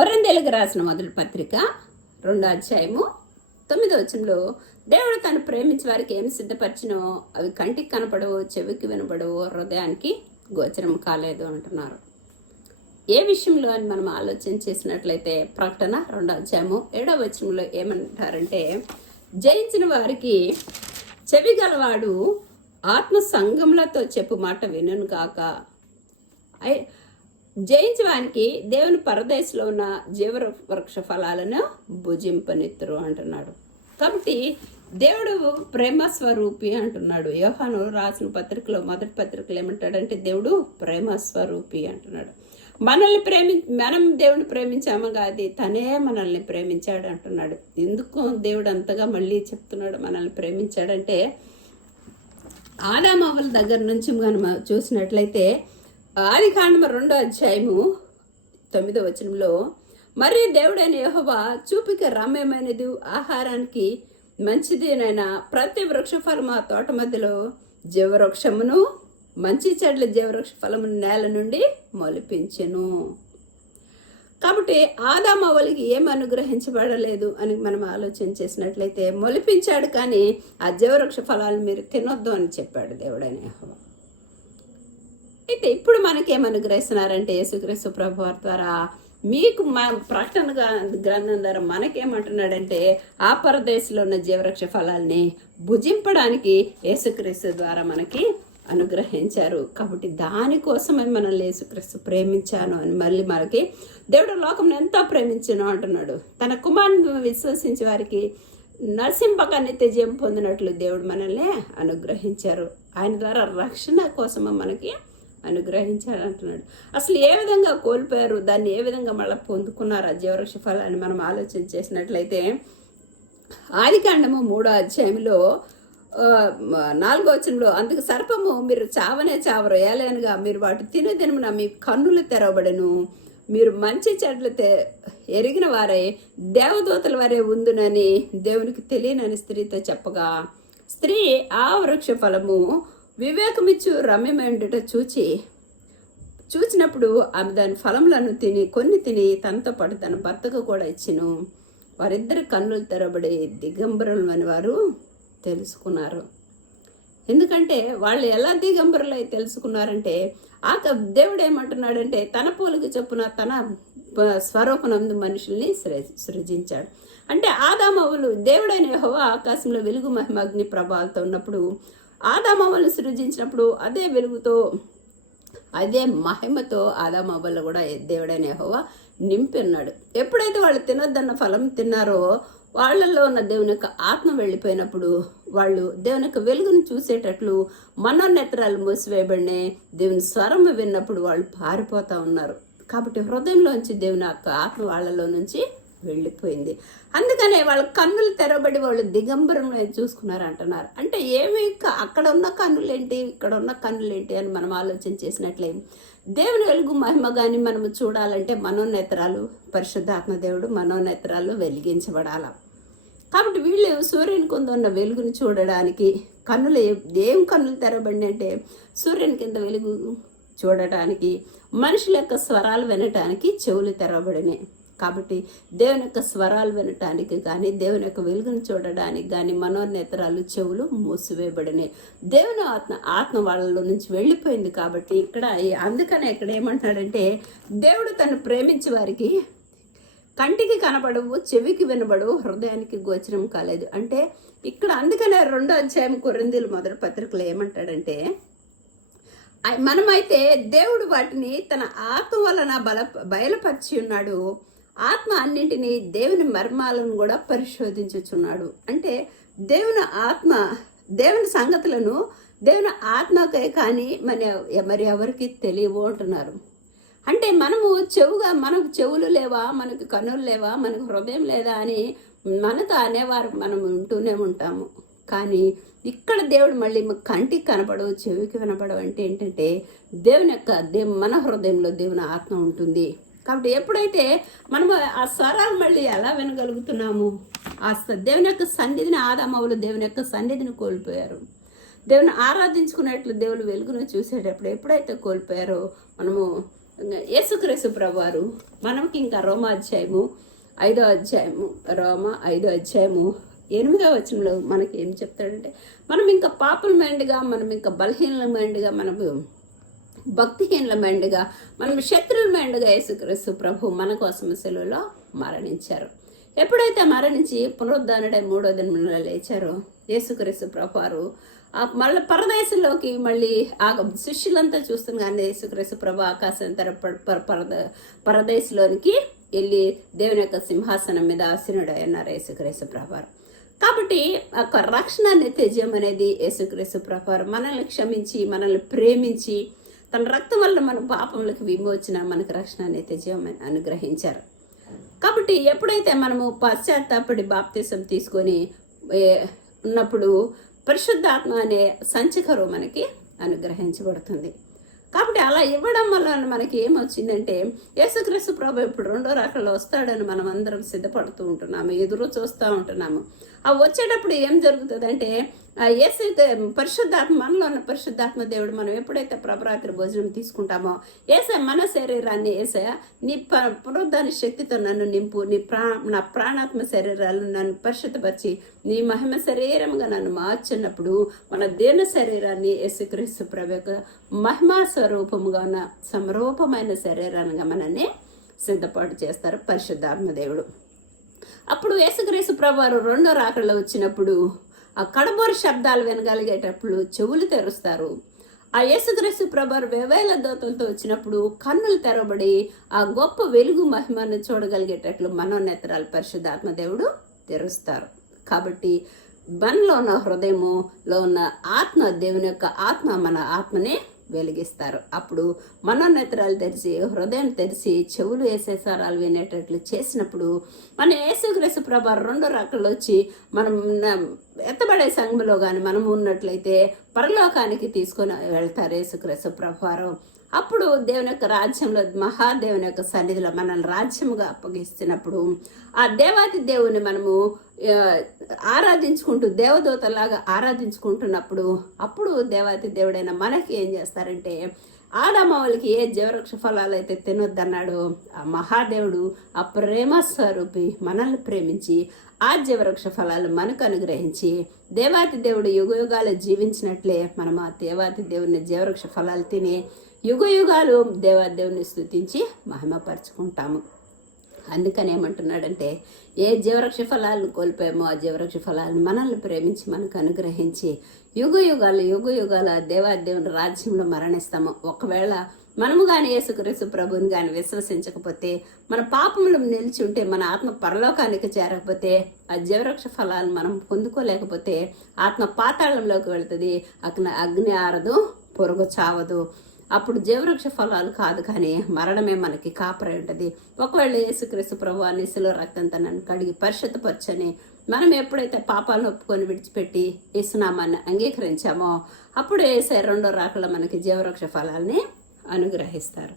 కొరింథీయులకు రాసిన మొదటి పత్రిక 2వ అధ్యాయము 9వ వచనంలో దేవుడు తను ప్రేమించే వారికి ఏమి సిద్ధపరిచినో అవి కంటికి కనపడవు, చెవికి వినపడవు, హృదయానికి గోచరం కాలేదు అంటున్నారు. ఏ విషయంలో అని మనం ఆలోచన చేసినట్లయితే ప్రకటన 2వ అధ్యాయము 7వ వచనంలో ఏమంటారంటే, జయించిన వారికి చెవి గలవాడు ఆత్మ సంగములతో చెప్పు మాట వినును గాక. జయించడానికి దేవుని పరదేశంలో ఉన్న జీవవృక్ష ఫలాలను భుజింపనిత్తురు అంటున్నాడు. కాబట్టి దేవుడు ప్రేమ స్వరూపి అంటున్నాడు. యోహాను రాసిన పత్రికలో మొదటి పత్రికలు ఏమంటాడంటే దేవుడు ప్రేమ స్వరూపి అంటున్నాడు. మనం దేవుని ప్రేమించాము కాదు, తనే మనల్ని ప్రేమించాడు అంటున్నాడు. ఎందుకు దేవుడు అంతగా మళ్ళీ చెప్తున్నాడు మనల్ని ప్రేమించాడంటే, ఆదాము అవ్వల దగ్గర నుంచి మనం చూసినట్లయితే ఆదికాండము 2వ అధ్యాయము 9వ వచనంలో, మరి దేవుడైన యెహోవా చూపుకి రమ్యమైనది, ఆహారానికి మంచిదేనైనా ప్రతి వృక్ష ఫలము ఆ తోట మధ్యలో జీవవృక్షమును మంచి చెడ్ల జీవవృక్ష ఫలమును నేల నుండి మొలిపించెను. కాబట్టి ఆదాము అవ్వలకి ఏం అనుగ్రహించబడలేదు అని మనం ఆలోచన చేసినట్లయితే, మొలిపించాడు కానీ ఆ జీవవృక్ష ఫలాలను మీరు తినొద్దు అని చెప్పాడు దేవుడైన యెహోవా. అయితే ఇప్పుడు మనకేం అనుగ్రహిస్తున్నారంటే యేసుక్రీస్తు ప్రభువారి ద్వారా మీకు ప్రకటన గ్రంథం ద్వారా మనకేమంటున్నాడంటే, ఆ పరదేశంలో ఉన్న జీవవృక్ష ఫలాల్ని భుజింపడానికి యేసుక్రీస్తు ద్వారా మనకి అనుగ్రహించారు. కాబట్టి దానికోసమే మనల్ని యేసుక్రీస్తు ప్రేమించాను అని మళ్ళీ మనకి దేవుడు లోకంలో ఎంతో ప్రేమించాను అంటున్నాడు. తన కుమారుని విశ్వసించే వారికి నరసింపక నిత్య జీవం పొందినట్లు దేవుడు మనల్ని అనుగ్రహించారు. ఆయన ద్వారా రక్షణ కోసమే మనకి అనుగ్రహించాడు అంటున్నాడు. అసలు ఏ విధంగా కోల్పోయారు, దాన్ని ఏ విధంగా మళ్ళీ పొందుకున్నారు ఆ జీవవృక్ష ఫలాన్ని మనం ఆలోచన చేసినట్లయితే, ఆదికాండము 3వ అధ్యాయంలో 4వ వచనంలో, అందుకు సర్పము మీరు చావనే చావరు, ఏలైనగా మీరు వాటి తినదినమున మీ కన్నులు తెరవబడను, మీరు మంచి చెడ్లు ఎరిగిన వారే దేవదూతల వారే ఉందునని దేవునికి తెలియనని స్త్రీతో చెప్పగా, స్త్రీ ఆ వృక్ష ఫలము వివేకమిచ్చు రమ్యమైనట చూచినప్పుడు ఆమె దాని ఫలములను కొన్ని తిని తనతో పాటు తన భర్తకు కూడా ఇచ్చిను. వారిద్దరి కన్నులు తెరబడి దిగంబరులు అని వారు తెలుసుకున్నారు. ఎందుకంటే వాళ్ళు ఎలా దిగంబరులు అయి తెలుసుకున్నారంటే, దేవుడు ఏమంటున్నాడంటే తన పోలిక చొప్పున తన స్వరూపనందు మనుషుల్ని సృజించాడు. అంటే ఆదాము అవ్వలు దేవుడైన యెహోవా ఆకాశంలో వెలుగు మహిమ అగ్ని ప్రభావాలతో ఉన్నప్పుడు, ఆదాము అవ్వలను సృజించినప్పుడు అదే వెలుగుతో అదే మహిమతో ఆదాము అవ్వలు కూడా దేవుడైన యెహోవా నింపి ఉన్నాడు. ఎప్పుడైతే వాళ్ళు తినొద్దన్న ఫలం తిన్నారో వాళ్ళల్లో ఉన్న దేవుని యొక్క ఆత్మ వెళ్ళిపోయినప్పుడు వాళ్ళు దేవుని యొక్క వెలుగును చూసేటట్లు మనోనేత్రాలు మూసివేయబడినే దేవుని స్వరం విన్నప్పుడు వాళ్ళు పారిపోతూ ఉన్నారు. కాబట్టి హృదయంలోంచి దేవుని యొక్క ఆత్మ వాళ్ళలో నుంచి వెళ్ళిపోయింది. అందుకనే వాళ్ళ కన్నులు తెరబడి వాళ్ళు దిగంబరంగా చూసుకున్నారు అంటున్నారు. అంటే ఏమి అక్కడ ఉన్న కన్నులేంటి, ఇక్కడ ఉన్న కన్నులేంటి అని మనం ఆలోచన చేసినట్లే, దేవుని వెలుగు మహిమ కానీ మనము చూడాలంటే మనోనేత్రాలు, పరిశుద్ధాత్మ దేవుడు మనోనేత్రాలు వెలిగించబడాల. కాబట్టి వీళ్ళు సూర్యుని కింద ఉన్న వెలుగుని చూడడానికి కన్నులు ఏం కన్నులు తెరబడి అంటే సూర్యుని కింద వెలుగు చూడటానికి, మనుషుల యొక్క స్వరాలు వినటానికి చెవులు తెరవబడినాయి. కాబట్టి దేవుని యొక్క స్వరాలు వినటానికి కానీ దేవుని యొక్క వెలుగును చూడడానికి కానీ మనోనేత్రాలు, చెవులు మూసివేయబడినాయి. దేవుని ఆత్మ వాళ్ళలో నుంచి వెళ్ళిపోయింది. కాబట్టి అందుకనే ఇక్కడ ఏమంటున్నాడంటే, దేవుడు తను ప్రేమించే వారికి కంటికి కనబడవు, చెవికి వినబడవు, హృదయానికి గోచరం కాలేదు. అంటే ఇక్కడ అందుకనే 2వ అధ్యాయం కొరింథీయుల మొదటి పత్రికలో ఏమంటాడంటే, మనమైతే దేవుడు వాటిని తన ఆత్మ వలన బయలుపరిచి ఉన్నాడు, ఆత్మ అన్నింటినీ దేవుని మర్మాలను కూడా పరిశోధించుచున్నాడు. అంటే దేవుని ఆత్మ దేవుని సంగతులను దేవుని ఆత్మకే కానీ మరి ఎవరికి తెలియవు అంటున్నారు. అంటే మనకు చెవులు లేవా, మనకు కన్నులు లేవా, మనకు హృదయం లేదా అని మనతో అనేవారు మనం ఉంటూనే ఉంటాము. కానీ ఇక్కడ దేవుడు మళ్ళీ కంటికి కనపడవు, చెవికి వినపడవు. అంటే ఏంటంటే మన హృదయంలో దేవుని ఆత్మ ఉంటుంది. కాబట్టి ఎప్పుడైతే మనము ఆ స్వరాలు మళ్ళీ ఎలా వినగలుగుతున్నాము, దేవుని యొక్క సన్నిధిని ఆదాము అవ్వలు దేవుని యొక్క సన్నిధిని కోల్పోయారు. దేవుని ఆరాధించుకునేట్లు దేవుని వెలుగును చూసేటప్పుడు ఎప్పుడైతే కోల్పోయారో మనము యేసుక్రీస్తు ప్రభువారు మనకి ఇంకా రోమా 5:8 మనకి ఏం చెప్తాడంటే, మనం ఇంకా పాపులమైండ్గా, మనం ఇంకా బలహీనమైండ్గా, మనము భక్తిహీనమైండ్గా, మనం శత్రువులమైండ్గా యేసుక్రీస్తు ప్రభు మన కోసం సెలవులో మరణించారు. ఎప్పుడైతే మరణించి పునరుద్ధానుడై 3వ దినమున లేచారో యేసుక్రీస్తు ప్రభువారు మళ్ళీ పరదేశంలోకి మళ్ళీ శిష్యులంతా చూస్తున్నాను. యేసుక్రీస్తు ప్రభు ఆకాశంతర పరదేశంలోనికి వెళ్ళి దేవుని యొక్క సింహాసనం మీద ఆసీనుడు అన్నారు యేసుక్రీస్తు ప్రభువారు. కాబట్టి ఒక రక్షణ నిత్యజయం అనేది యేసుక్రీస్తు ప్రభువారు మనల్ని క్షమించి, మనల్ని ప్రేమించి, తన రక్తం వల్ల మన పాపములకు విమోచన, మనకు రక్షణ నిత్యజయం అనుగ్రహించారు. కాబట్టి ఎప్పుడైతే మనము పశ్చాత్తాపడి బాప్తిసం తీసుకొని ఉన్నప్పుడు పరిశుద్ధాత్మ అనే సంచికరు మనకి అనుగ్రహించబడుతుంది. కాబట్టి అలా ఇవ్వడం వల్ల మనకి ఏమొచ్చిందంటే, యేసుక్రీస్తు ప్రభు ఇప్పుడు 2వ రాకడలో వస్తాడని మనం అందరం సిద్ధపడుతూ ఉంటున్నాము, ఎదురు చూస్తూ ఉంటున్నాము. ఆ వచ్చేటప్పుడు ఏం జరుగుతుందంటే, యేసు పరిశుద్ధాత్మ, మనలో ఉన్న పరిశుద్ధాత్మ దేవుడు, మనం ఎప్పుడైతే ప్రభరాత్రి భోజనం తీసుకుంటామో, ఏసే మన శరీరాన్ని, ఏసే నీ పునరుద్ధాన శక్తితో నన్ను నింపు, నా ప్రాణాత్మ శరీరాలను నన్ను పరిశుద్ధపరిచి నీ మహిమ శరీరంగా నన్ను మార్చినప్పుడు, మన దేన శరీరాన్ని యేసుక్రీస్తు ప్రభు యొక్క మహిమా స్వరూపముగా ఉన్న సమరూపమైన శరీరాన్ని మనల్ని సిద్ధపాటు చేస్తారు పరిశుద్ధాత్మ దేవుడు. అప్పుడు యేసుక్రీస్తు ప్రభువారు 2వ రాకడలో వచ్చినప్పుడు ఆ కడబోరు శబ్దాలు వినగలిగేటప్పుడు చెవులు తెరుస్తారు. ఆ యేసుక్రీస్తు ప్రభువారు వేవేల దూతలతో వచ్చినప్పుడు కన్నులు తెరవబడి ఆ గొప్ప వెలుగు మహిమను చూడగలిగేటట్లు మనోనేత్రాలు పరిశుద్ధాత్మ దేవుడు తెరుస్తారు. కాబట్టి మనలో ఉన్న హృదయములో ఉన్న ఆత్మ, దేవుని యొక్క ఆత్మ మన ఆత్మనే వెలిగిస్తారు. అప్పుడు మనోనేత్రాలు తెరిచి, హృదయం తెరిచి, చెవులు వేసేసారాలు వినేటట్లు చేసినప్పుడు మన యేసుక్రీస్తు ప్రభువారు 2వ రాకడలో వచ్చి మనం ఎత్తబడే సంఘంలో కానీ మనం ఉన్నట్లయితే పరలోకానికి తీసుకొని వెళ్తారు యేసుక్రీస్తు ప్రభువారు. అప్పుడు దేవుని యొక్క రాజ్యంలో, మహాదేవుని యొక్క సన్నిధిలో మనల్ని రాజ్యముగా అప్పగిస్తున్నప్పుడు ఆ దేవాతి దేవుని మనము ఆరాధించుకుంటూ, దేవదూతలాగా ఆరాధించుకుంటున్నప్పుడు, అప్పుడు దేవాతి దేవుడైన మనకి ఏం చేస్తారంటే, ఆదామవులకి ఏ జీవవృక్ష ఫలాలు అయితే తినొద్దన్నాడో, ఆ మహాదేవుడు ఆ ప్రేమ స్వరూపి మనల్ని ప్రేమించి ఆ జీవవృక్ష ఫలాలు మనకు అనుగ్రహించి, దేవాతి దేవుడు యుగయుగాలు జీవించినట్లే మనం ఆ దేవాతి దేవుని జీవవృక్ష ఫలాలు తిని యుగయుగాలు దేవాతి దేవుని స్తుతించి మహిమపరుచుకుంటాము. అందుకని ఏమంటున్నాడంటే, ఏ జీవవృక్ష ఫలాలను కోల్పోయామో ఆ జీవవృక్ష ఫలాలను మనల్ని ప్రేమించి మనకు అనుగ్రహించి యుగయుగాలు ఆ దేవాతి దేవుని రాజ్యంలో మరణిస్తాము. ఒకవేళ మనము కానీ యేసుక్రీస్తు ప్రభువుని కానీ విశ్వసించకపోతే, మన పాపములు నిలిచి ఉంటే, మన ఆత్మ పరలోకానికి చేరకపోతే, ఆ జీవవృక్ష ఫలాలను మనం పొందుకోలేకపోతే ఆత్మ పాతాళంలోకి వెళుతుంది. అగ్ని ఆరదు, పొరుగు చావదు. అప్పుడు జీవవృక్ష ఫలాలు కాదు కానీ మరణమే మనకి కాపరై ఉంటుంది. ఒకవేళ యేసుక్రీస్తు ప్రభువాన్ని శిలువ రక్తంతో నన్ను కడిగి పరిశుద్ధపరచని మనం ఎప్పుడైతే పాపాలను ఒప్పుకొని విడిచిపెట్టి యేసునామాన్ని అంగీకరించామో, అప్పుడు యేసే 2వ రాకడలో మనకి జీవవృక్ష ఫలాల్ని అనుగ్రహిస్తారు.